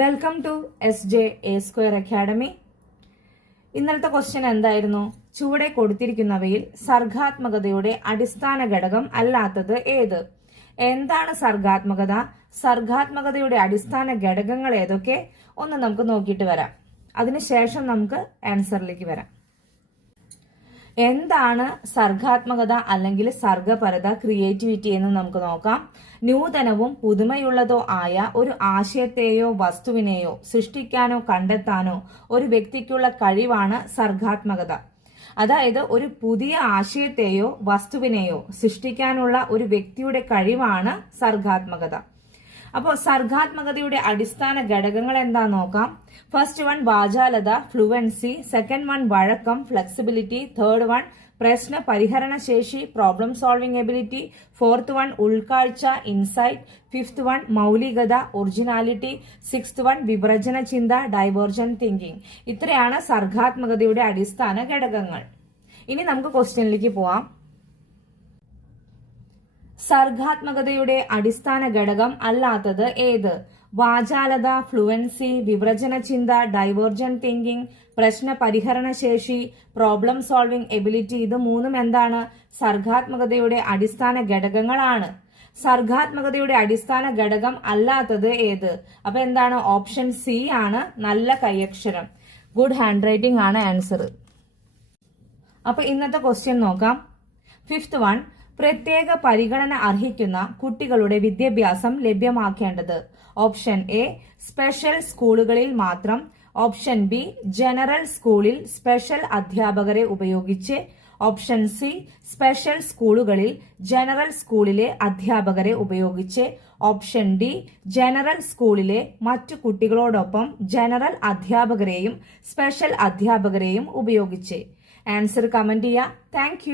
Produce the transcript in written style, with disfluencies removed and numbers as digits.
Welcome to SJ academy. ഇന്നലത്തെ question എന്തായിരുന്നു? ചുവടെ കൊടുത്തിരിക്കുന്നവയിൽ സർഗാത്മകതയുടെ അടിസ്ഥാന ഘടകം അല്ലാത്തത് ഏത്? എന്താണ് സർഗാത്മകത? സർഗാത്മകതയുടെ അടിസ്ഥാന ഘടകങ്ങൾ ഏതൊക്കെ? ഒന്ന് നമുക്ക് നോക്കിയിട്ട് വരാം. അതിനുശേഷം നമുക്ക് ആൻസറിലേക്ക് വരാം. എന്താണ് സർഗാത്മകത അല്ലെങ്കിൽ സർഗപരത, ക്രിയേറ്റിവിറ്റി എന്ന് നമുക്ക് നോക്കാം. നൂതനവും പുതുമയുള്ളതോ ആയ ഒരു ആശയത്തെയോ വസ്തുവിനെയോ സൃഷ്ടിക്കാനോ കണ്ടെത്താനോ ഒരു വ്യക്തിക്കുള്ള കഴിവാണ് സർഗാത്മകത. അതായത് ഒരു പുതിയ ആശയത്തെയോ വസ്തുവിനെയോ സൃഷ്ടിക്കാനുള്ള ഒരു വ്യക്തിയുടെ കഴിവാണ് സർഗാത്മകത. അപ്പോൾ സർഗാത്മകതയുടെ അടിസ്ഥാന ഘടകങ്ങൾ എന്താ നോക്കാം. ഫസ്റ്റ് വൺ വാചാലത, ഫ്ലുവൻസി. സെക്കൻഡ് വൺ വഴക്കം, ഫ്ലെക്സിബിലിറ്റി. തേർഡ് വൺ പ്രശ്ന പരിഹരണ ശേഷി, problem solving ability. Fourth one ഉൾക്കാഴ്ച, ഇൻസൈറ്റ്. ഫിഫ്ത് വൺ മൗലികത, ഒറിജിനാലിറ്റി. സിക്സ്ത് വൺ വിഭജന ചിന്ത, ഡൈവേർജന്റ് തിങ്കിങ്. ഇത്രയാണ് സർഗാത്മകതയുടെ അടിസ്ഥാന ഘടകങ്ങൾ. ഇനി നമുക്ക് ക്വസ്റ്റ്യനിലേക്ക് പോവാം. സർഗാത്മകതയുടെ അടിസ്ഥാന ഘടകം അല്ലാത്തത് ഏത്? വാചാലത, ഫ്ലുവൻസി, വിഭജന ചിന്ത, ഡൈവേർജന്റ് തിങ്കിങ്, പ്രശ്ന പരിഹരണ ശേഷി, പ്രോബ്ലം സോൾവിംഗ് എബിലിറ്റി. ഇത് മൂന്നും എന്താണ്? സർഗാത്മകതയുടെ അടിസ്ഥാന ഘടകങ്ങളാണ്. സർഗാത്മകതയുടെ അടിസ്ഥാന ഘടകം അല്ലാത്തത് ഏത്? അപ്പൊ എന്താണ്? ഓപ്ഷൻ സി ആണ്. നല്ല കൈയക്ഷരം, ഗുഡ് ഹാൻഡ് റൈറ്റിംഗ് ആണ് ആൻസർ. അപ്പൊ ഇന്നത്തെ ക്വസ്റ്റ്യൻ നോക്കാം. ഫിഫ്ത് വൺ, പ്രത്യേക പരിഗണന അർഹിക്കുന്ന കുട്ടികളുടെ വിദ്യാഭ്യാസം ലഭ്യമാക്കേണ്ടത്. ഓപ്ഷൻ എ സ്പെഷ്യൽ സ്കൂളുകളിൽ മാത്രം. ഓപ്ഷൻ ബി ജനറൽ സ്കൂളിൽ സ്പെഷ്യൽ അധ്യാപകരെ ഉപയോഗിച്ച്. ഓപ്ഷൻ സി സ്പെഷ്യൽ സ്കൂളുകളിൽ ജനറൽ സ്കൂളിലെ അധ്യാപകരെ ഉപയോഗിച്ച്. ഓപ്ഷൻ ഡി ജനറൽ സ്കൂളിലെ മറ്റു കുട്ടികളോടൊപ്പം ജനറൽ അധ്യാപകരെയും സ്പെഷ്യൽ അധ്യാപകരെയും ഉപയോഗിച്ച്. ആൻസർ കമന്റ് ചെയ്യുക. താങ്ക്